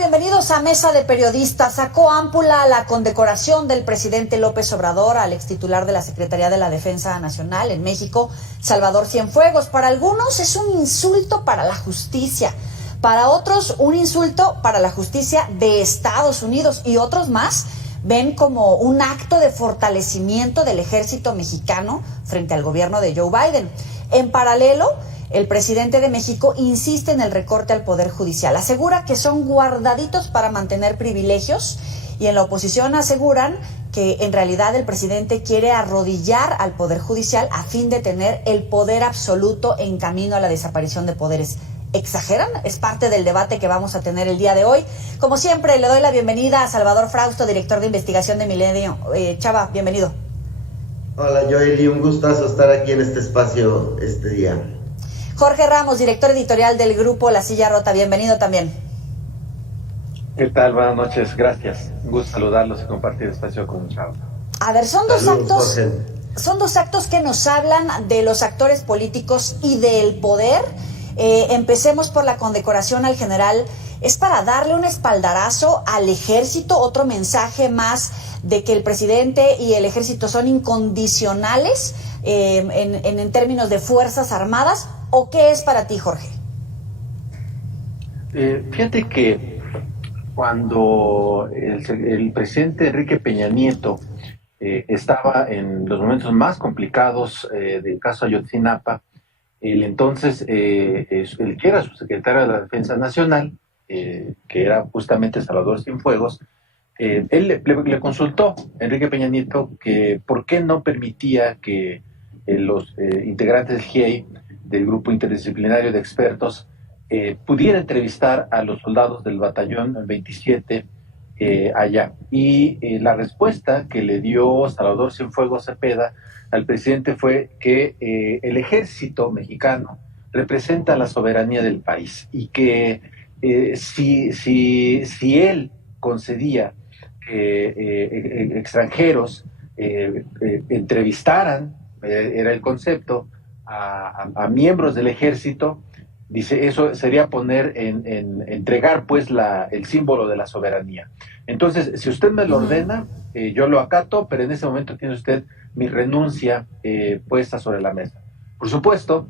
Bienvenidos a Mesa de Periodistas. Sacó ámpula la condecoración del presidente López Obrador al extitular de la Secretaría de la Defensa Nacional en México, Salvador Cienfuegos. Para algunos es un insulto para la justicia, para otros un insulto para la justicia de Estados Unidos y otros más ven como un acto de fortalecimiento del ejército mexicano frente al gobierno de Joe Biden. En paralelo, el presidente de México insiste en el recorte al Poder Judicial. Asegura que son guardaditos para mantener privilegios y en la oposición aseguran que en realidad el presidente quiere arrodillar al Poder Judicial a fin de tener el poder absoluto en camino a la desaparición de poderes. ¿Exageran? Es parte del debate que vamos a tener el día de hoy. Como siempre, le doy la bienvenida a Salvador Frausto, director de investigación de Milenio. Chava, bienvenido. Hola, Joely, un gustazo estar aquí en este espacio este día. Jorge Ramos, director editorial del grupo La Silla Rota, bienvenido también. ¿Qué tal? Buenas noches, gracias. Un gusto saludarlos y compartir espacio con Chava. A ver, son dos Saludos, actos que nos hablan de los actores políticos y del poder. Empecemos por la condecoración al general. ¿Es para darle un espaldarazo al ejército? ¿Otro mensaje más de que el presidente y el ejército son incondicionales en términos de Fuerzas Armadas? ¿O qué es para ti, Jorge? Fíjate que cuando el presidente Enrique Peña Nieto estaba en los momentos más complicados del caso Ayotzinapa, el entonces, el que era su secretario de la Defensa Nacional, que era justamente Salvador Cienfuegos, él le consultó a Enrique Peña Nieto que por qué no permitía que los integrantes del GIEI, del grupo interdisciplinario de expertos, pudiera entrevistar a los soldados del batallón 27 allá. Y la respuesta que le dio Salvador Cienfuegos Cepeda al presidente fue que el ejército mexicano representa la soberanía del país y que si él concedía que extranjeros entrevistaran, era el concepto, a miembros del ejército, dice, eso sería poner entregar pues el símbolo de la soberanía. Entonces, si usted me lo ordena, yo lo acato, pero en ese momento tiene usted mi renuncia puesta sobre la mesa. Por supuesto,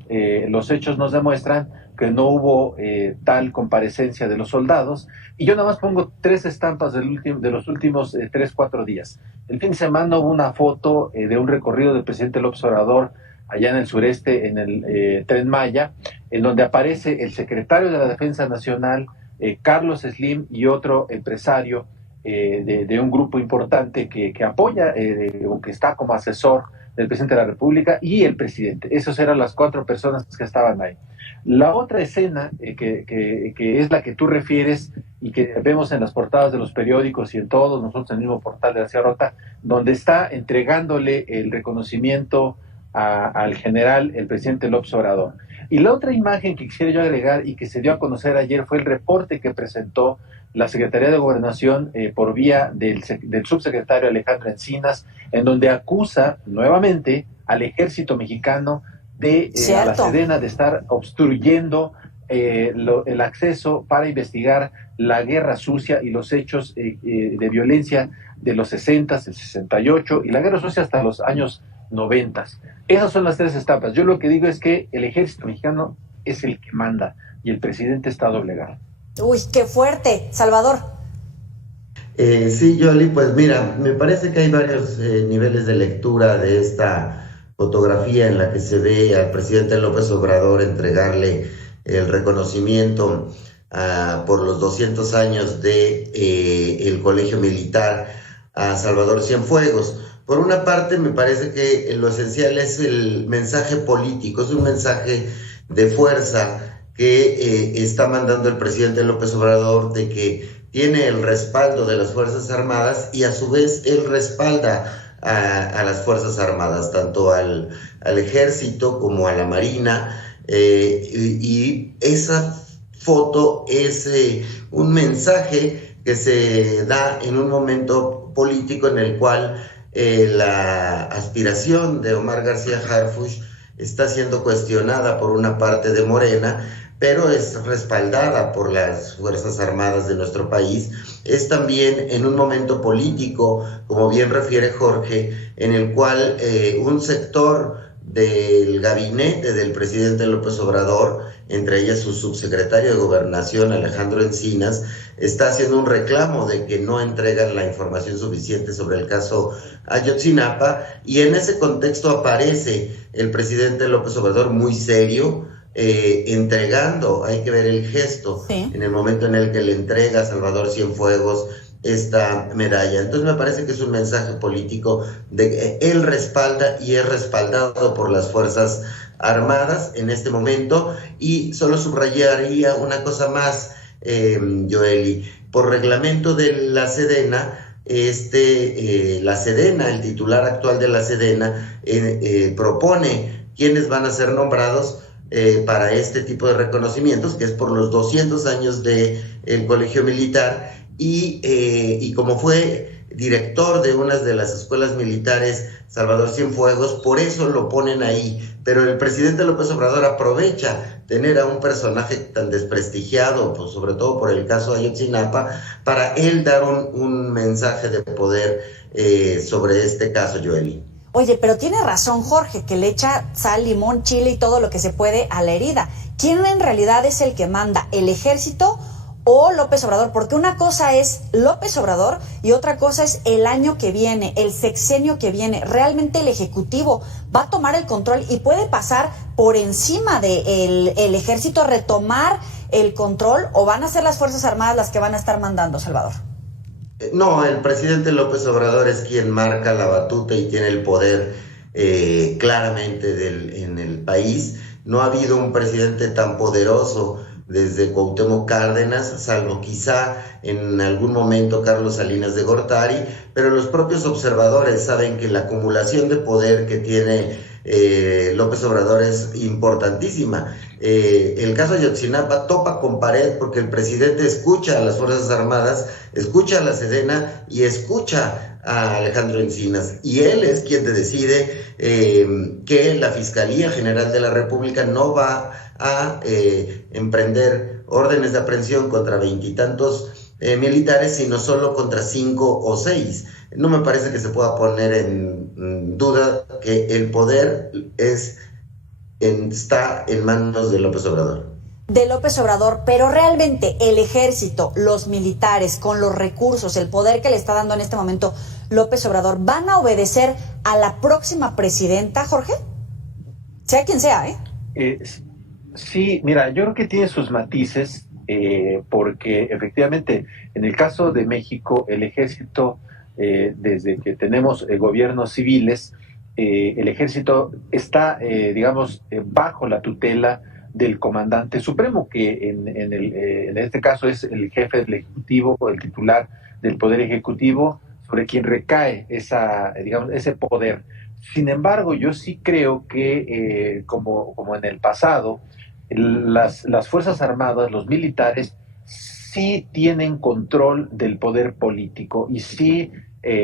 los hechos nos demuestran que no hubo tal comparecencia de los soldados, y yo nada más pongo 3 estampas de los últimos 3-4 días. El fin de semana hubo una foto de un recorrido del presidente López Obrador allá en el sureste, en el Tren Maya, en donde aparece el secretario de la Defensa Nacional, Carlos Slim, y otro empresario de un grupo importante que apoya o que está como asesor del presidente de la República, y el presidente. Esas eran las 4 personas que estaban ahí. La otra escena, que es la que tú refieres y que vemos en las portadas de los periódicos y en todos nosotros en el mismo portal de La Silla Rota, donde está entregándole el reconocimiento al general, el presidente López Obrador. Y la otra imagen que quisiera yo agregar y que se dio a conocer ayer fue el reporte que presentó la Secretaría de Gobernación por vía del subsecretario Alejandro Encinas, en donde acusa nuevamente al ejército mexicano a la Sedena de estar obstruyendo el acceso para investigar la guerra sucia y los hechos de violencia de los 60, el 68 y la guerra sucia hasta los años 90. Esas son las 3 etapas. Yo lo que digo es que el ejército mexicano es el que manda y el presidente está doblegado. Uy, qué fuerte. Salvador. Sí, Joely, pues mira, me parece que hay varios niveles de lectura de esta fotografía en la que se ve al presidente López Obrador entregarle el reconocimiento por los 200 años de el Colegio Militar a Salvador Cienfuegos. Por una parte, me parece que lo esencial es el mensaje político, es un mensaje de fuerza que está mandando el presidente López Obrador, de que tiene el respaldo de las Fuerzas Armadas y a su vez él respalda a las Fuerzas Armadas, tanto al ejército como a la Marina, y esa foto es un mensaje que se da en un momento político en el cual la aspiración de Omar García Harfuch está siendo cuestionada por una parte de Morena, pero es respaldada por las Fuerzas Armadas de nuestro país. Es también en un momento político, como bien refiere Jorge, en el cual un sector del gabinete del presidente López Obrador, entre ellas su subsecretario de Gobernación, Alejandro Encinas, está haciendo un reclamo de que no entregan la información suficiente sobre el caso Ayotzinapa, y en ese contexto aparece el presidente López Obrador muy serio, entregando, hay que ver el gesto, sí, en el momento en el que le entrega a Salvador Cienfuegos esta medalla. Entonces me parece que es un mensaje político de que él respalda y es respaldado por las Fuerzas Armadas en este momento. Y solo subrayaría una cosa más, Joely, por reglamento de la Sedena, la Sedena, el titular actual de la Sedena, propone quiénes van a ser nombrados para este tipo de reconocimientos, que es por los 200 años del Colegio Militar, y como fue director de una de las escuelas militares, Salvador Cienfuegos, por eso lo ponen ahí. Pero el presidente López Obrador aprovecha tener a un personaje tan desprestigiado, pues, sobre todo por el caso Ayotzinapa, para él dar un mensaje de poder sobre este caso, Joely. Oye, pero tiene razón Jorge, que le echa sal, limón, chile y todo lo que se puede a la herida. ¿Quién en realidad es el que manda? ¿El ejército o López Obrador? Porque una cosa es López Obrador y otra cosa es el año que viene, el sexenio que viene. Realmente el Ejecutivo va a tomar el control y puede pasar por encima del ejército, retomar el control, ¿o van a ser las Fuerzas Armadas las que van a estar mandando, Salvador? No, el presidente López Obrador es quien marca la batuta y tiene el poder claramente en el país. No ha habido un presidente tan poderoso desde Cuauhtémoc Cárdenas, salvo quizá en algún momento Carlos Salinas de Gortari, pero los propios observadores saben que la acumulación de poder que tiene López Obrador es importantísima. El caso Ayotzinapa topa con pared porque el presidente escucha a las Fuerzas Armadas, escucha a la Sedena y escucha a Alejandro Encinas, y él es quien decide que la Fiscalía General de la República no va a emprender órdenes de aprehensión contra 20 y tantos militares, sino solo contra 5 o 6. No me parece que se pueda poner en duda que el poder está en manos de López Obrador. De López Obrador, pero realmente el ejército, los militares, con los recursos, el poder que le está dando en este momento López Obrador, ¿van a obedecer a la próxima presidenta, Jorge? Sea quien sea, Sí, mira, yo creo que tiene sus matices, porque efectivamente en el caso de México el ejército, desde que tenemos gobiernos civiles, el ejército está, digamos, bajo la tutela del comandante supremo, que en este caso es el jefe del Ejecutivo, o el titular del Poder Ejecutivo, sobre quien recae ese poder. Sin embargo, yo sí creo que, como en el pasado, las Fuerzas Armadas, los militares, sí tienen control del poder político, y sí,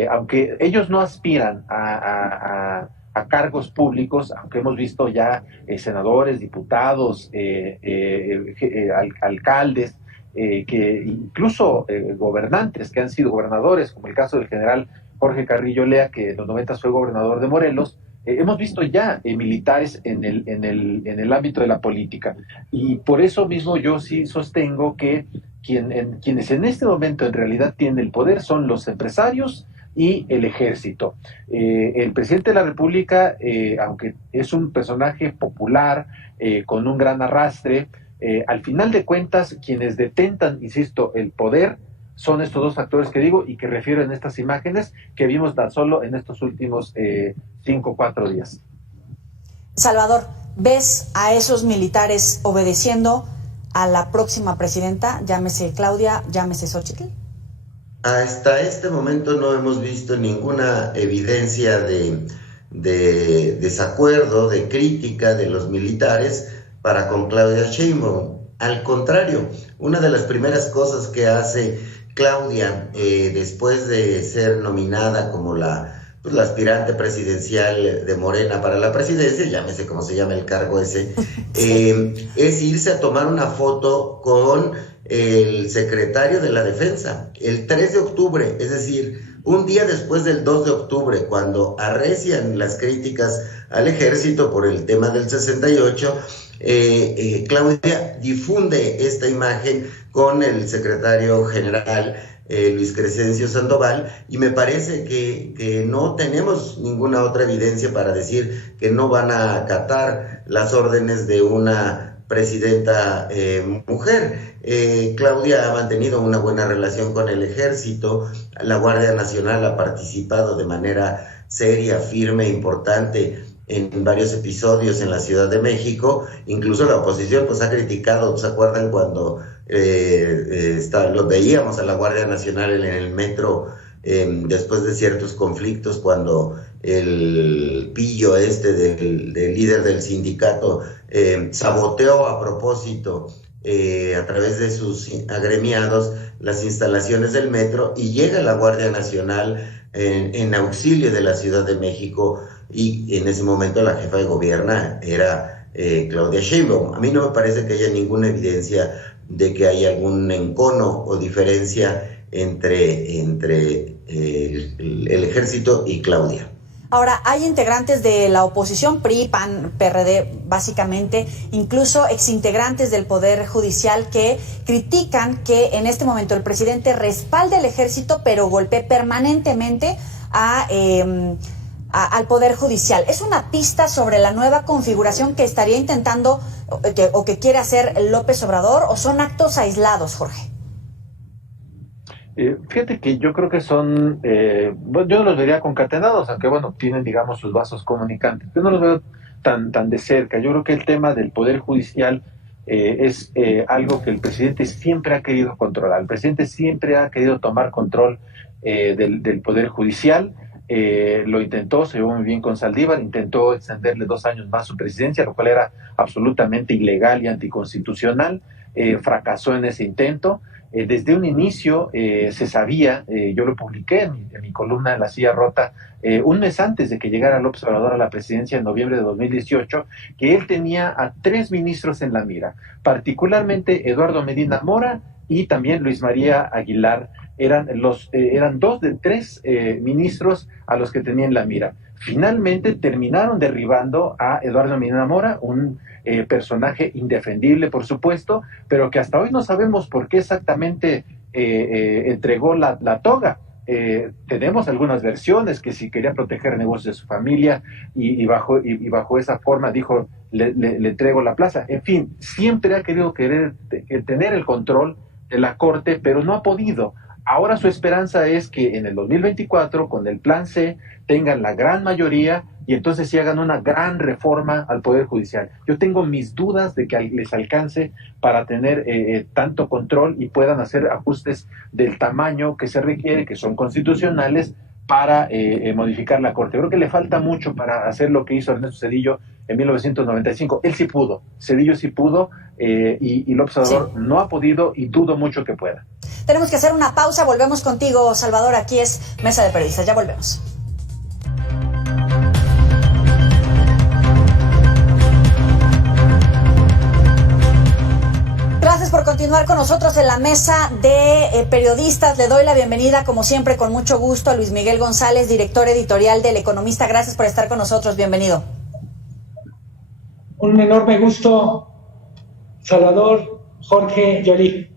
aunque ellos no aspiran a cargos públicos, aunque hemos visto ya senadores, diputados, alcaldes, que incluso gobernantes que han sido gobernadores, como el caso del general Jorge Carrillo Lea, que en los 90 fue gobernador de Morelos. Hemos visto ya militares en el ámbito de la política, y por eso mismo yo sí sostengo que quienes en este momento en realidad tienen el poder son los empresarios y el ejército. El presidente de la República, aunque es un personaje popular, con un gran arrastre, al final de cuentas quienes detentan, insisto, el poder son estos dos factores que digo y que refiero en estas imágenes que vimos tan solo en estos últimos 5 o 4 días. Salvador, ¿ves a esos militares obedeciendo a la próxima presidenta, llámese Claudia, llámese Xóchitl? Hasta este momento no hemos visto ninguna evidencia de desacuerdo, de crítica de los militares para con Claudia Sheinbaum. Al contrario, una de las primeras cosas que hace Claudia, después de ser nominada como la pues, la aspirante presidencial de Morena para la presidencia, llámese como se llama el cargo ese, es irse a tomar una foto con el secretario de la Defensa, el 3 de octubre, es decir, un día después del 2 de octubre, cuando arrecian las críticas al ejército por el tema del 68, Claudia difunde esta imagen con el secretario general Luis Crescencio Sandoval, y me parece que no tenemos ninguna otra evidencia para decir que no van a acatar las órdenes de una presidenta mujer. Claudia ha mantenido una buena relación con el ejército, la Guardia Nacional ha participado de manera seria, firme, importante en varios episodios en la Ciudad de México. Incluso la oposición pues ha criticado, ¿se acuerdan cuando los veíamos a la Guardia Nacional en el metro después de ciertos conflictos, cuando el pillo del líder del sindicato saboteó a propósito a través de sus agremiados las instalaciones del metro, y llega la Guardia Nacional en auxilio de la Ciudad de México, y en ese momento la jefa de gobierno era Claudia Sheinbaum. A mí no me parece que haya ninguna evidencia de que haya algún encono o diferencia entre el ejército y Claudia. Ahora, hay integrantes de la oposición, PRI, PAN, PRD, básicamente, incluso exintegrantes del Poder Judicial, que critican que en este momento el presidente respalde al ejército, pero golpee permanentemente al Poder Judicial. ¿Es una pista sobre la nueva configuración que estaría intentando o que quiere hacer López Obrador, o son actos aislados, Jorge? Fíjate que yo creo que son, yo no los vería concatenados, aunque bueno, tienen, digamos, sus vasos comunicantes. Yo no los veo tan de cerca. Yo creo que el tema del Poder Judicial es algo que el presidente siempre ha querido controlar. El presidente siempre ha querido tomar control del Poder Judicial. Lo intentó, se llevó muy bien con Saldívar, intentó extenderle 2 años más su presidencia, lo cual era absolutamente ilegal y anticonstitucional. Fracasó en ese intento. Desde un inicio se sabía, yo lo publiqué en mi columna en La Silla Rota, un mes antes de que llegara López Obrador a la presidencia en noviembre de 2018, que él tenía a 3 ministros en la mira, particularmente Eduardo Medina Mora y también Luis María Aguilar. Eran 2 de 3 ministros a los que tenía en la mira. Finalmente terminaron derribando a Eduardo Medina Mora, un personaje indefendible, por supuesto, pero que hasta hoy no sabemos por qué exactamente entregó la toga. Tenemos algunas versiones, que si quería proteger negocios de su familia y bajo esa forma dijo, le entrego la plaza. En fin, siempre ha querido tener el control de la Corte, pero no ha podido. Ahora su esperanza es que en el 2024, con el Plan C, tengan la gran mayoría y entonces sí hagan una gran reforma al Poder Judicial. Yo tengo mis dudas de que les alcance para tener tanto control y puedan hacer ajustes del tamaño que se requiere, que son constitucionales, para modificar la Corte. Creo que le falta mucho para hacer lo que hizo Ernesto Zedillo en 1995. Él sí pudo, Zedillo sí pudo, y López Obrador no ha podido, y dudo mucho que pueda. Tenemos que hacer una pausa, volvemos contigo, Salvador. Aquí es Mesa de Periodistas, ya volvemos. Gracias por continuar con nosotros en la Mesa de Periodistas. Le doy la bienvenida, como siempre, con mucho gusto, a Luis Miguel González, director editorial del Economista. Gracias por estar con nosotros, bienvenido. Un enorme gusto, Salvador, Jorge, Yoli.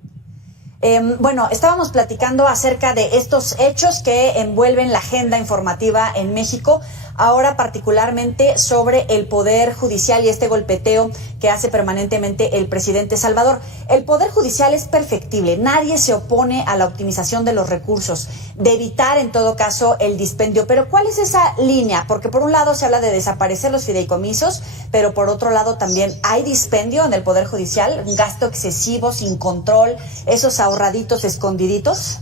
Bueno, estábamos platicando acerca de estos hechos que envuelven la agenda informativa en México, ahora particularmente sobre el Poder Judicial y este golpeteo que hace permanentemente el presidente Salvador. El Poder Judicial es perfectible, nadie se opone a la optimización de los recursos, de evitar en todo caso el dispendio, pero ¿cuál es esa línea? Porque por un lado se habla de desaparecer los fideicomisos, pero por otro lado también hay dispendio en el Poder Judicial, un gasto excesivo, sin control, esos ahorraditos escondiditos.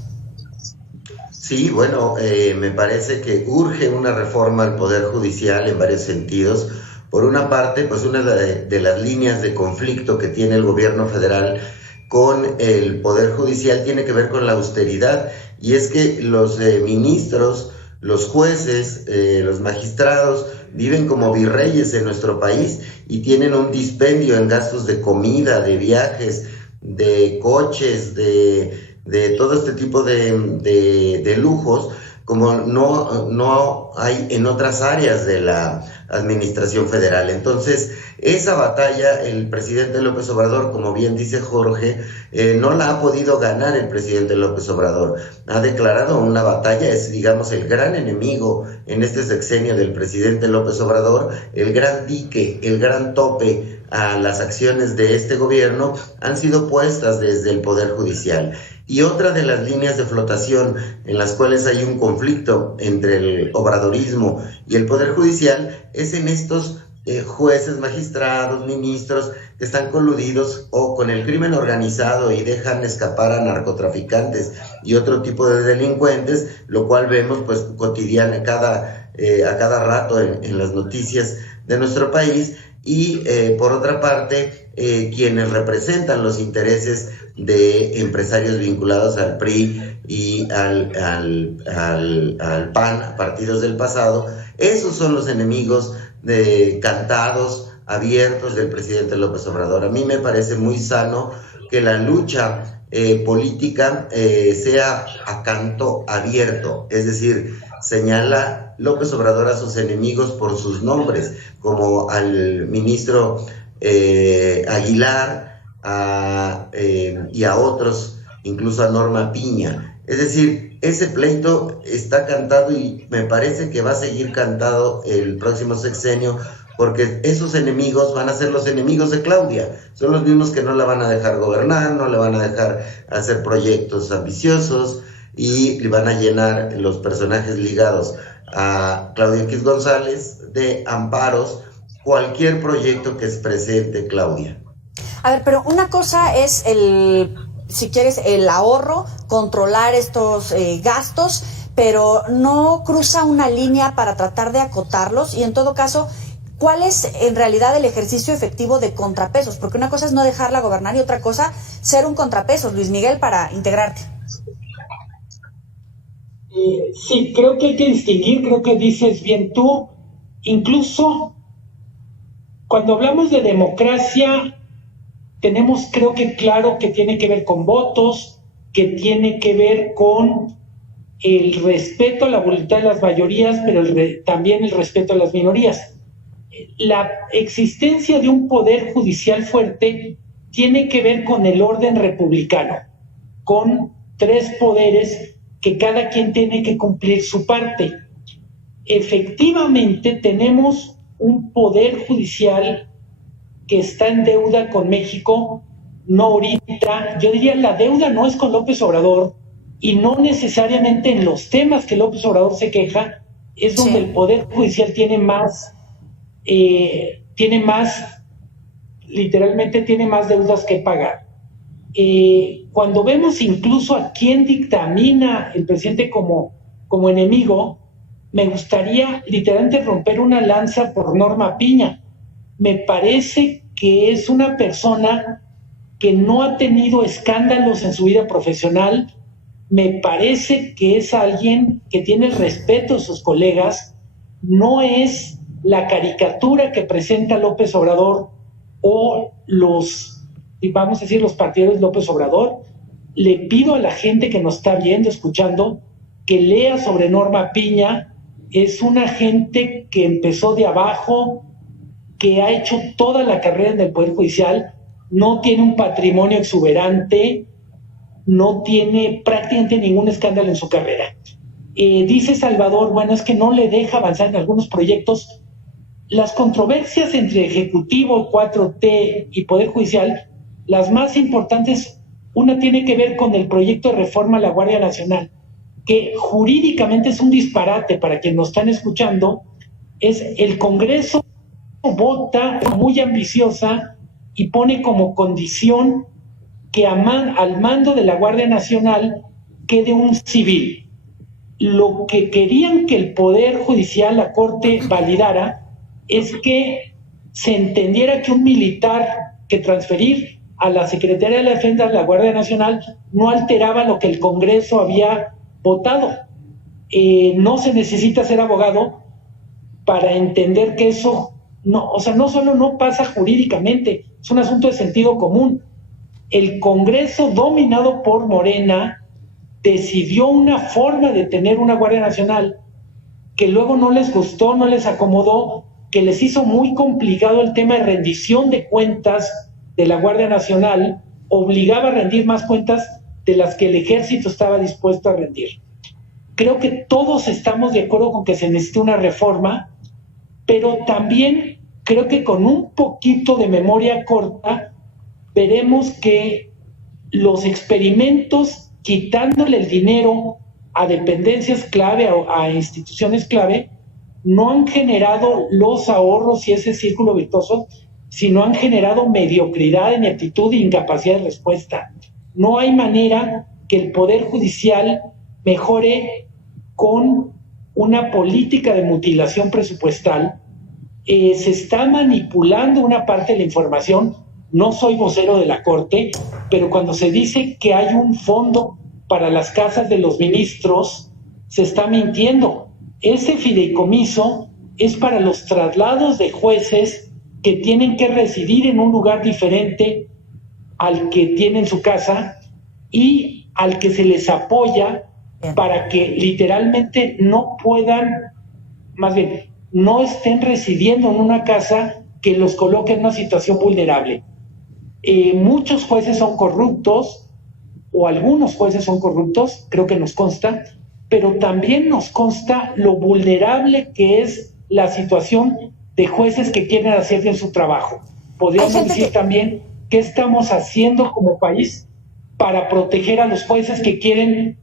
Sí, bueno, me parece que urge una reforma al Poder Judicial en varios sentidos. Por una parte, pues una de las líneas de conflicto que tiene el gobierno federal con el Poder Judicial tiene que ver con la austeridad, y es que los ministros Los jueces, los magistrados viven como virreyes en nuestro país y tienen un dispendio en gastos de comida, de viajes, de coches, de todo este tipo de lujos, como no hay en otras áreas de la administración federal. Entonces, esa batalla, el presidente López Obrador, como bien dice Jorge, no la ha podido ganar el presidente López Obrador. Ha declarado una batalla, es, digamos, el gran enemigo en este sexenio del presidente López Obrador, el gran dique, el gran tope a las acciones de este gobierno han sido puestas desde el Poder Judicial. Y otra de las líneas de flotación en las cuales hay un conflicto entre el obradorismo y el Poder Judicial es en estos jueces, magistrados, ministros que están coludidos o con el crimen organizado y dejan escapar a narcotraficantes y otro tipo de delincuentes, lo cual vemos pues cotidiana a cada rato en las noticias de nuestro país. Y por otra parte, quienes representan los intereses de empresarios vinculados al PRI y al PAN, partidos del pasado, esos son los enemigos cantados, abiertos del presidente López Obrador. A mí me parece muy sano que la lucha política sea a canto abierto, es decir, señala López Obrador a sus enemigos por sus nombres, como al ministro Aguilar y a otros, incluso a Norma Piña. Es decir, ese pleito está cantado y me parece que va a seguir cantado el próximo sexenio, porque esos enemigos van a ser los enemigos de Claudia, son los mismos que no la van a dejar gobernar, no le van a dejar hacer proyectos ambiciosos y le van a llenar los personajes ligados a Claudia X González de amparos cualquier proyecto que se presente Claudia. A ver, pero una cosa es si quieres, el ahorro, controlar estos gastos, pero no cruza una línea para tratar de acotarlos y en todo caso, ¿cuál es en realidad el ejercicio efectivo de contrapesos? Porque una cosa es no dejarla gobernar y otra cosa ser un contrapesos. Luis Miguel, para integrarte. Sí, creo que hay que distinguir, creo que dices bien tú, incluso cuando hablamos de democracia, tenemos creo que claro que tiene que ver con votos, que tiene que ver con el respeto a la voluntad de las mayorías, pero también el respeto a las minorías. La existencia de un poder judicial fuerte tiene que ver con el orden republicano, con 3 poderes que cada quien tiene que cumplir su parte. Efectivamente, tenemos un poder judicial que está en deuda con México, no ahorita. Yo diría, la deuda no es con López Obrador y no necesariamente en los temas que López Obrador se queja, es donde el Poder Judicial literalmente tiene más deudas que pagar. Cuando vemos incluso a quién dictamina el presidente como enemigo, me gustaría literalmente romper una lanza por Norma Piña. Me parece que es una persona que no ha tenido escándalos en su vida profesional. Me parece que es alguien que tiene el respeto de sus colegas, no es la caricatura que presenta López Obrador o los partidarios de López Obrador. Le pido a la gente que nos está viendo, escuchando, que lea sobre Norma Piña. Es una gente que empezó de abajo, que ha hecho toda la carrera en el Poder Judicial, no tiene un patrimonio exuberante, no tiene prácticamente ningún escándalo en su carrera. Dice Salvador, bueno, es que no le deja avanzar en algunos proyectos. Las controversias entre Ejecutivo, 4T y Poder Judicial, las más importantes, una tiene que ver con el proyecto de reforma a la Guardia Nacional, que jurídicamente es un disparate para quienes nos están escuchando. Es el Congreso vota muy ambiciosa y pone como condición que al mando de la Guardia Nacional quede un civil. Lo que querían que el Poder Judicial, la Corte, validara es que se entendiera que un militar que transferir a la Secretaría de la Defensa de la Guardia Nacional no alteraba lo que el Congreso había votado. No se necesita ser abogado para entender que eso no, o sea, no solo no pasa jurídicamente, es un asunto de sentido común. El Congreso, dominado por Morena, decidió una forma de tener una Guardia Nacional que luego no les gustó, no les acomodó, que les hizo muy complicado el tema de rendición de cuentas de la Guardia Nacional, obligaba a rendir más cuentas de las que el Ejército estaba dispuesto a rendir. Creo que todos estamos de acuerdo con que se necesita una reforma, pero también creo que con un poquito de memoria corta veremos que los experimentos quitándole el dinero a dependencias clave, a instituciones clave, no han generado los ahorros y ese círculo virtuoso, sino han generado mediocridad, ineptitud e incapacidad de respuesta. No hay manera que el Poder Judicial mejore con una política de mutilación presupuestal. Se está manipulando una parte de la información. No soy vocero de la Corte, pero cuando se dice que hay un fondo para las casas de los ministros, se está mintiendo. Ese fideicomiso es para los traslados de jueces que tienen que residir en un lugar diferente al que tienen su casa y al que se les apoya para que literalmente no puedan, más bien, no estén residiendo en una casa que los coloque en una situación vulnerable. Muchos jueces son corruptos, o algunos jueces son corruptos, creo que nos consta, pero también nos consta lo vulnerable que es la situación de jueces que quieren hacer bien su trabajo. Podríamos decir también qué estamos haciendo como país para proteger a los jueces que quieren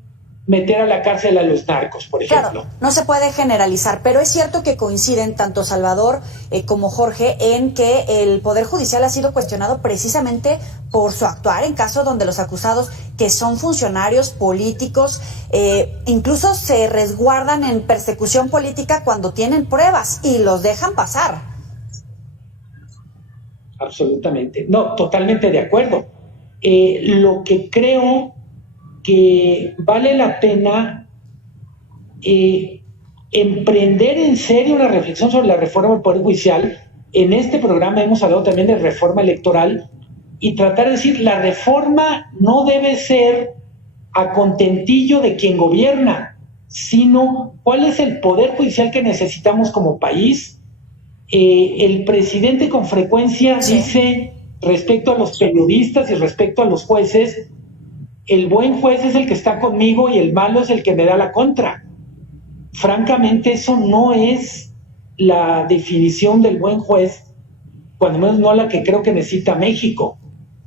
meter a la cárcel a los narcos, por ejemplo. Claro, no se puede generalizar, pero es cierto que coinciden tanto Salvador como Jorge en que el Poder Judicial ha sido cuestionado precisamente por su actuar en casos donde los acusados, que son funcionarios políticos, incluso se resguardan en persecución política cuando tienen pruebas y los dejan pasar. Absolutamente. No, totalmente de acuerdo. Lo que creo que vale la pena emprender en serio una reflexión sobre la reforma del Poder Judicial. En este programa hemos hablado también de reforma electoral y tratar de decir, la reforma no debe ser a contentillo de quien gobierna, sino cuál es el Poder Judicial que necesitamos como país. El presidente con frecuencia dice respecto a los periodistas y respecto a los jueces, el buen juez es el que está conmigo y el malo es el que me da la contra. Francamente, eso no es la definición del buen juez, cuando menos no la que creo que necesita México.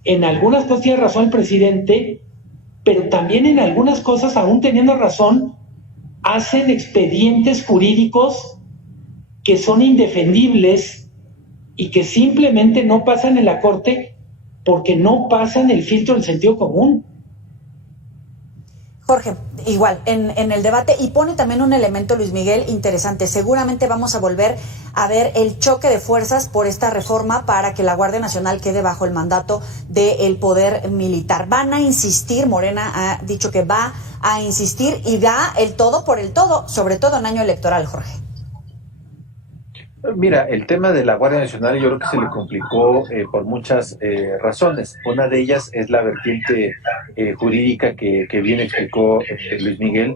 En algunas cosas tiene razón el presidente, pero también en algunas cosas, aún teniendo razón, hacen expedientes jurídicos que son indefendibles y que simplemente no pasan en la Corte porque no pasan el filtro del sentido común. Jorge, igual, en el debate, y pone también un elemento, Luis Miguel, interesante. Seguramente vamos a volver a ver el choque de fuerzas por esta reforma para que la Guardia Nacional quede bajo el mandato del poder militar. Van a insistir, Morena ha dicho que va a insistir y da el todo por el todo, sobre todo en año electoral, Jorge. Mira, el tema de la Guardia Nacional yo creo que se le complicó por muchas razones. Una de ellas es la vertiente jurídica que bien explicó Luis Miguel,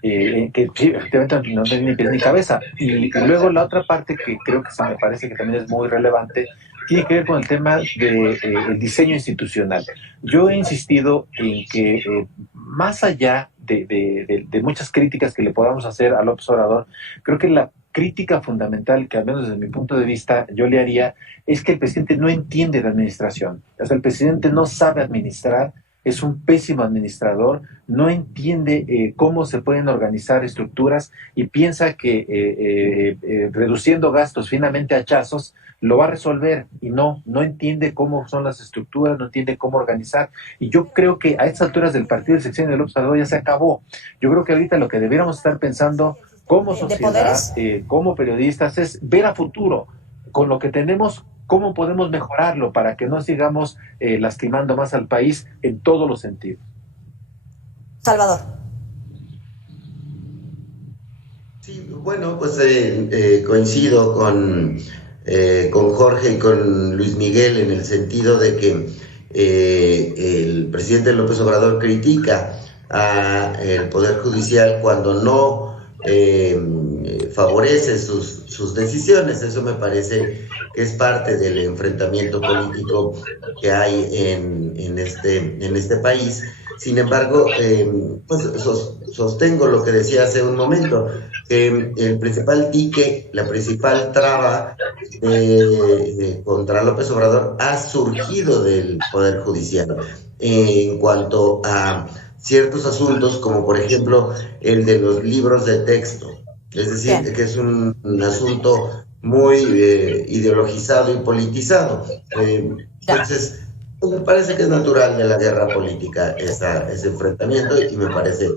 que sí, efectivamente no tiene ni pies ni cabeza. Y luego la otra parte que creo que se me parece que también es muy relevante tiene que ver con el tema del diseño institucional. Yo he insistido en que más allá de muchas críticas que le podamos hacer a López Obrador, creo que la crítica fundamental que al menos desde mi punto de vista yo le haría es que el presidente no entiende de administración. O sea, el presidente no sabe administrar, es un pésimo administrador, no entiende cómo se pueden organizar estructuras y piensa que reduciendo gastos finamente a hachazos lo va a resolver, y no entiende cómo son las estructuras, no entiende cómo organizar. Y yo creo que a estas alturas del partido del sexenio de López Obrador ya se acabó. Yo creo que ahorita lo que deberíamos estar pensando como sociedad, como periodistas, es ver a futuro con lo que tenemos, cómo podemos mejorarlo para que no sigamos lastimando más al país en todos los sentidos. Salvador. Sí, bueno, pues coincido con Jorge y con Luis Miguel en el sentido de que el presidente López Obrador critica al Poder Judicial cuando no favorece sus decisiones. Eso me parece que es parte del enfrentamiento político que hay en este país. Sin embargo, pues sostengo lo que decía hace un momento, que el principal dique, la principal traba contra López Obrador ha surgido del Poder Judicial en cuanto a ciertos asuntos, como por ejemplo el de los libros de texto. Es decir, Bien. que es un asunto muy ideologizado y politizado. Entonces, me parece que es natural de la guerra política ese enfrentamiento y me parece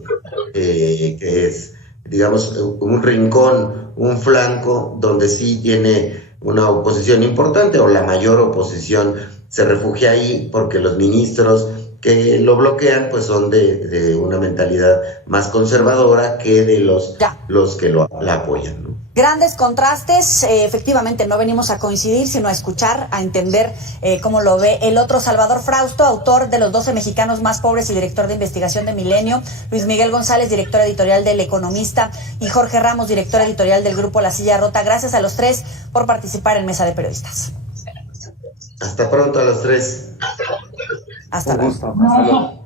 que es, digamos, un rincón, un flanco donde sí tiene una oposición importante o la mayor oposición se refugia ahí porque los ministros que lo bloquean pues son de una mentalidad más conservadora que de los que la apoyan, ¿no? Grandes contrastes, efectivamente no venimos a coincidir, sino a escuchar, a entender cómo lo ve el otro. Salvador Frausto, autor de Los 12 mexicanos más pobres y director de investigación de Milenio, Luis Miguel González, director editorial del Economista, y Jorge Ramos, director editorial del grupo La Silla Rota. Gracias a los tres por participar en Mesa de Periodistas. Hasta pronto a los tres. Hasta luego. Hasta luego.